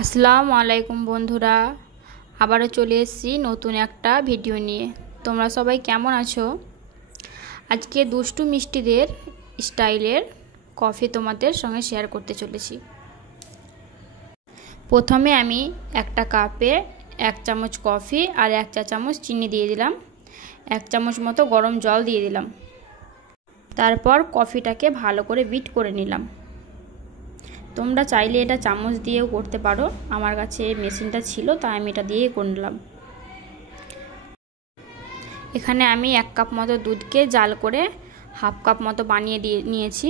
আসসালামু আলাইকুম বন্ধুরা, আবারও চলে এসেছি নতুন একটা ভিডিও নিয়ে। তোমরা সবাই কেমন আছো? আজকে দুষ্টু মিষ্টিদের স্টাইলের কফি তোমাদের সঙ্গে শেয়ার করতে চলেছি। প্রথমে আমি একটা কাপে 1 চামচ কফি আর 1 চা চামচ চিনি দিয়ে দিলাম। 1 চামচ মতো গরম জল দিয়ে দিলাম। তারপর কফিটাকে ভালো করে বিট করে নিলাম। তোমরা চাইলে এটা চামচ দিয়েও করতে পারো, আমার কাছে মেশিনটা ছিল তাই আমি এটা দিয়েই করলাম। এখানে আমি 1 কাপ মতো দুধকে জাল করে হাফ কাপ মতো বানিয়ে নিয়েছি।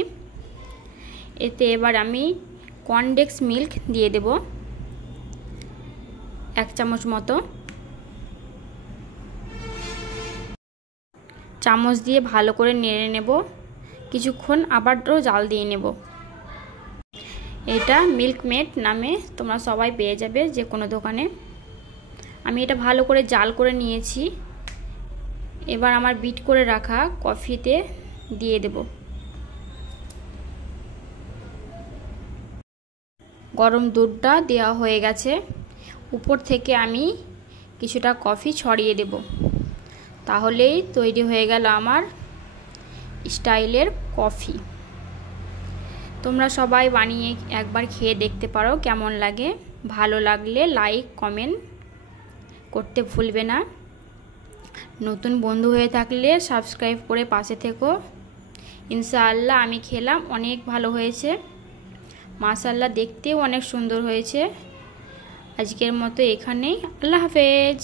এতে এবার আমি কনডেন্স মিল্ক দিয়ে দেব 1 চামচ মতো। চামচ দিয়ে ভালো করে নেড়ে নেব, কিছুক্ষণ আবারও জাল দিয়ে নেব। এটা মিল্কমেড নামে তোমরা সবাই পেয়ে যাবে যে কোনো দোকানে। আমি এটা ভালো করে জাল করে নিয়েছি। এবার আমার বিট করে রাখা কফিতে দিয়ে দেব। গরম দুধটা দেওয়া হয়ে গেছে। উপর থেকে আমি কিছুটা কফি ছড়িয়ে দেব। তাহলেই তৈরি হয়ে গেল আমার স্টাইলের কফি। তোমরা সবাই বানিয়ে একবার খেয়ে দেখতে পারো কেমন লাগে। ভালো লাগলে লাইক কমেন্ট করতে ভুলবে না। নতুন বন্ধু হয়ে থাকলে সাবস্ক্রাইব করে পাশে থেকো। ইনশাআল্লাহ আমি খেলাম, অনেক ভালো হয়েছে, মাশাআল্লাহ দেখতেও অনেক সুন্দর হয়েছে। আজকের মতো এখানেই, আল্লাহ হাফেজ।